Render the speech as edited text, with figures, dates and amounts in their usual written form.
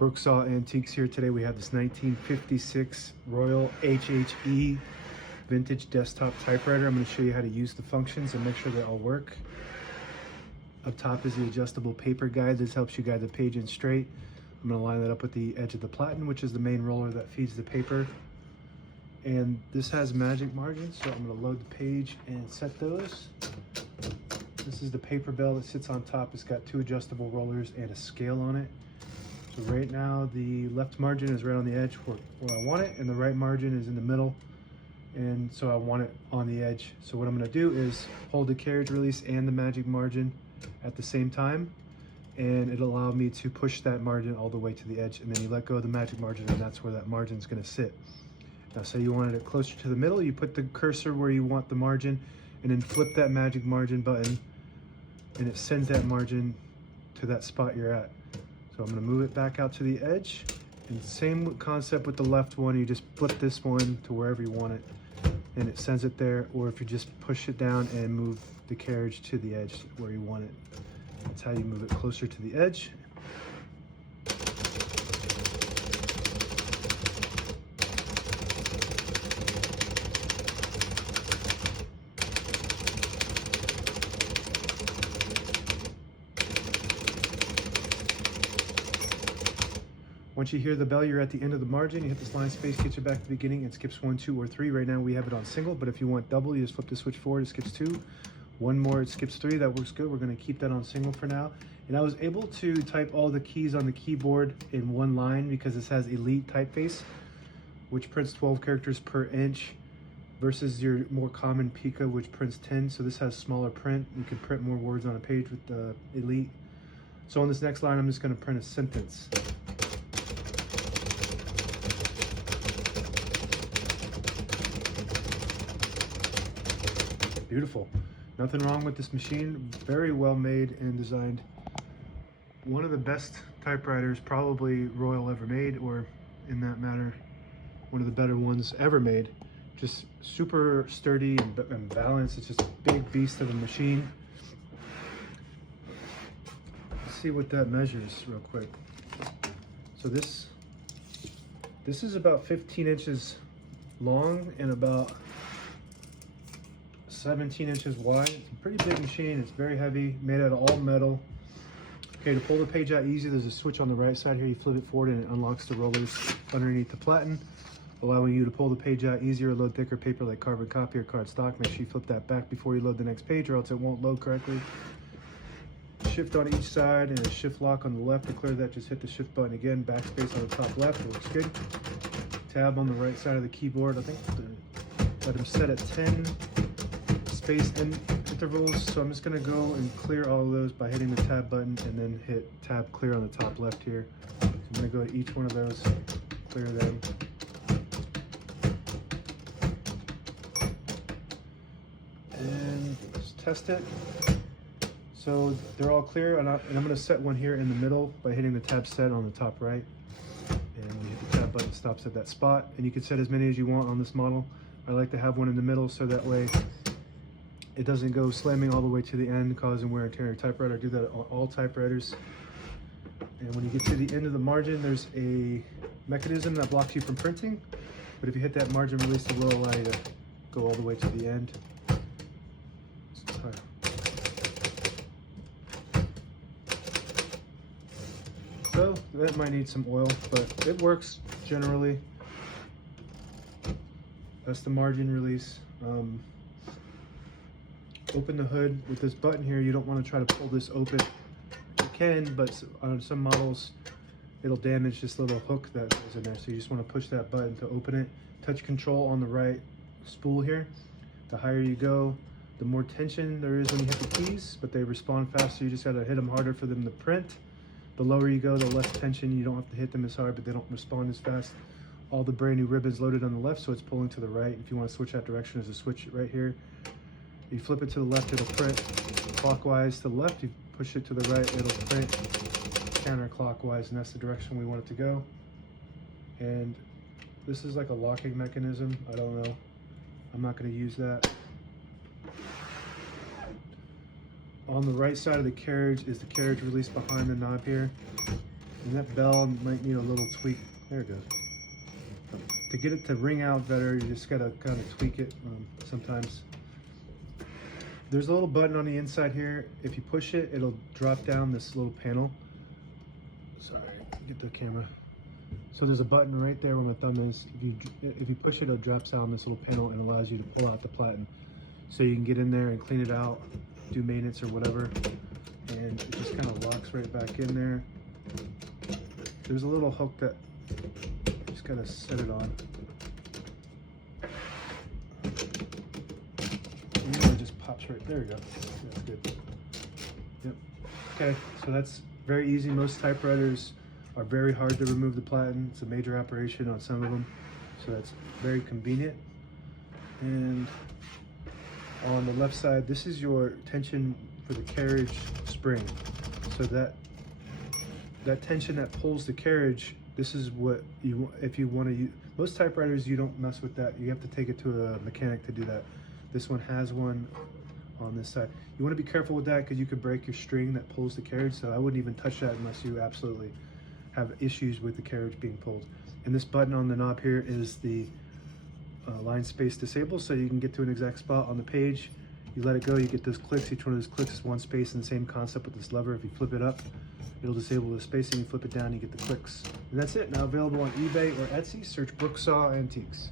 Brooksaw Antiques here. Today we have this 1956 Royal HHE vintage desktop typewriter. I'm going to show you how to use the functions and make sure they all work. Up top is the adjustable paper guide. This helps you guide the page in straight. I'm going to line that up with the edge of the platen, which is the main roller that feeds the paper. And this has magic margins, so I'm going to load the page and set those. This is the paper bell that sits on top. It's got two adjustable rollers and a scale on it. So right now the left margin is right on the edge where I want it, and the right margin is in the middle, and so I want it on the edge. So what I'm going to do is hold the carriage release and the magic margin at the same time, and it'll allow me to push that margin all the way to the edge, and then you let go of the magic margin, and that's where that margin is going to sit. Now say you wanted it closer to the middle, you put the cursor where you want the margin and then flip that magic margin button, and it sends that margin to that spot you're at. So I'm going to move it back out to the edge, and same concept with the left one. You just flip this one to wherever you want it and it sends it there, or if you just push it down and move the carriage to the edge where you want it. That's how you move it closer to the edge. Once you hear the bell, you're at the end of the margin. You hit this line space, gets you back to the beginning. It skips 1, 2, or 3. Right now we have it on single, but if you want double, you just flip the switch forward, it skips 2. One more, it skips 3. That works good. We're going to keep that on single for now. And I was able to type all the keys on the keyboard in one line because this has Elite typeface, which prints 12 characters per inch versus your more common Pica, which prints 10. So this has smaller print. You can print more words on a page with the Elite. So on this next line, I'm just going to print a sentence. Beautiful. Nothing wrong with this machine. Very well made and designed. One of the best typewriters probably Royal ever made, or in that matter, one of the better ones ever made. Just super sturdy and balanced. It's just a big beast of a machine. Let's see what that measures real quick. So this is about 15 inches long and about 17 inches wide. It's a pretty big machine. It's very heavy, made out of all metal. Okay, to pull the page out easy, there's a switch on the right side here. You flip it forward and it unlocks the rollers underneath the platen, allowing you to pull the page out easier, load thicker paper like carbon copy or cardstock. Make sure you flip that back before you load the next page, or else it won't load correctly. Shift on each side and a shift lock on the left. To clear that, just hit the shift button again. Backspace on the top left, it looks good. Tab on the right side of the keyboard. I think let them set at 10 space intervals, so I'm just going to go and clear all of those by hitting the tab button and then hit tab clear on the top left here. So I'm going to go to each one of those, clear them. And let's test it. So they're all clear, and I'm going to set one here in the middle by hitting the tab set on the top right. And when you hit the tab button, it stops at that spot. And you can set as many as you want on this model. I like to have one in the middle so that way it doesn't go slamming all the way to the end, causing wear and tear on your typewriter. I do that on all typewriters. And when you get to the end of the margin, there's a mechanism that blocks you from printing. But if you hit that margin release, it will allow you to go all the way to the end. So that might need some oil, but it works generally. That's the margin release. Open the hood with this button here. You don't want to try to pull this open. You can, but on some models it'll damage this little hook that goes in there, so you just want to push that button to open it. Touch control on the right spool here. The higher you go, the more tension there is when you hit the keys, but they respond faster. You just got to hit them harder for them to print. The lower you go, the less tension. You don't have to hit them as hard, but they don't respond as fast. All the brand new ribbons loaded on the left, so it's pulling to the right. If you want to switch that direction, there's a switch right here. You flip it to the left, it'll print clockwise. To the left, you push it to the right, it'll print counterclockwise, and that's the direction we want it to go. And this is like a locking mechanism. I don't know. I'm not going to use that. On the right side of the carriage is the carriage release behind the knob here. And that bell might need a little tweak. There it goes. To get it to ring out better, you just gotta kind of tweak it sometimes. There's a little button on the inside here. If you push it, it'll drop down this little panel. Sorry, get the camera. So there's a button right there where my thumb is. If you push it, it drops down this little panel and allows you to pull out the platen. So you can get in there and clean it out, do maintenance or whatever. And it just kind of locks right back in there. There's a little hook that you just gotta set it on. And it just pops right there. We go. That's good. Yep. Okay, so that's very easy. Most typewriters are very hard to remove the platen. It's a major operation on some of them, so that's very convenient. And on the left side, this is your tension for the carriage spring. So that tension that pulls the carriage, this is what you, if you want to use. Most typewriters, you don't mess with that. You have to take it to a mechanic to do that. This one has one on this side. You want to be careful with that because you could break your string that pulls the carriage, so I wouldn't even touch that unless you absolutely have issues with the carriage being pulled. And this button on the knob here is the line space disable, so you can get to an exact spot on the page. You let it go, you get those clicks. Each one of those clicks is one space, and the same concept with this lever. If you flip it up, it'll disable the spacing. You flip it down, you get the clicks. And that's it. Now available on eBay or Etsy. Search Brooksaw Antiques.